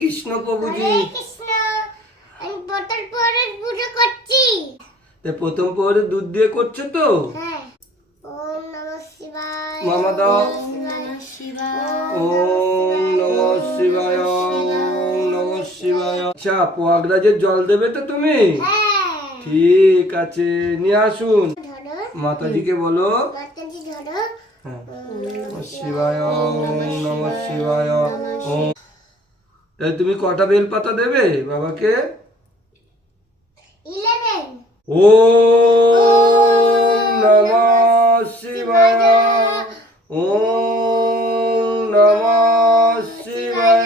কৃষ্ণ প্রভুজি। কৃষ্ণ আমি পরের পুজো করছি। তা প্রথম প্রহরে দুধ দিয়ে করছ তো? হ্যাঁ। ওম নমঃ শিবায়। মামা দাও। ওম নম শিবায়। ওম নম শিবায় আচ্ছা জল দেবে তো তুমি? হ্যাঁ। ঠিক আছে নিয়ে আসুন। মাতাজিকে বলো। মাতাজি ধরো। হ্যাঁ। শিবায় ওম নম শিবায়। ওম তাই তুমি কটা বেলপাতা দেবে বাবাকে? ও নম শিবায়। ওম নম শিবায়।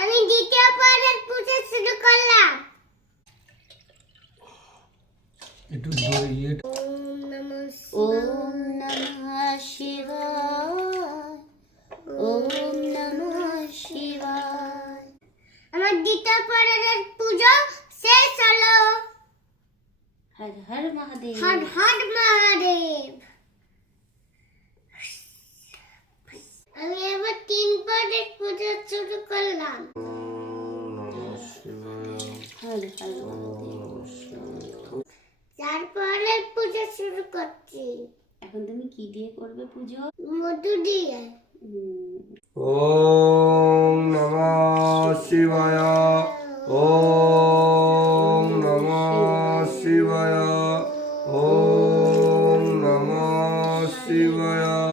আমি দ্বিতীয় পরের পুজো শুরু করলাম। একটু দ্বিতীয় পরের পুজো শেষ হলো হর হর মহাদেব। হর হর মহাদেব। আমি এবার তিন পরের পুজো শুরু করলাম। পরের পুজো শুরু করছি। এখন তুমি কি দিয়ে করবে পুজো? মধু দিয়ে। উম, ওম নম শিবায়। ওম নম শিবায়।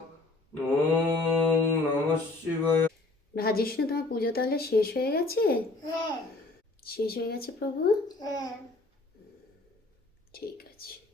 ওম নম শিবায়। রাজেষ্ণু তোমার পুজো তাহলে শেষ হয়ে গেছে? হ্যাঁ। শেষ হয়ে গেছে প্রভু? হ্যাঁ। ঠিক আছে।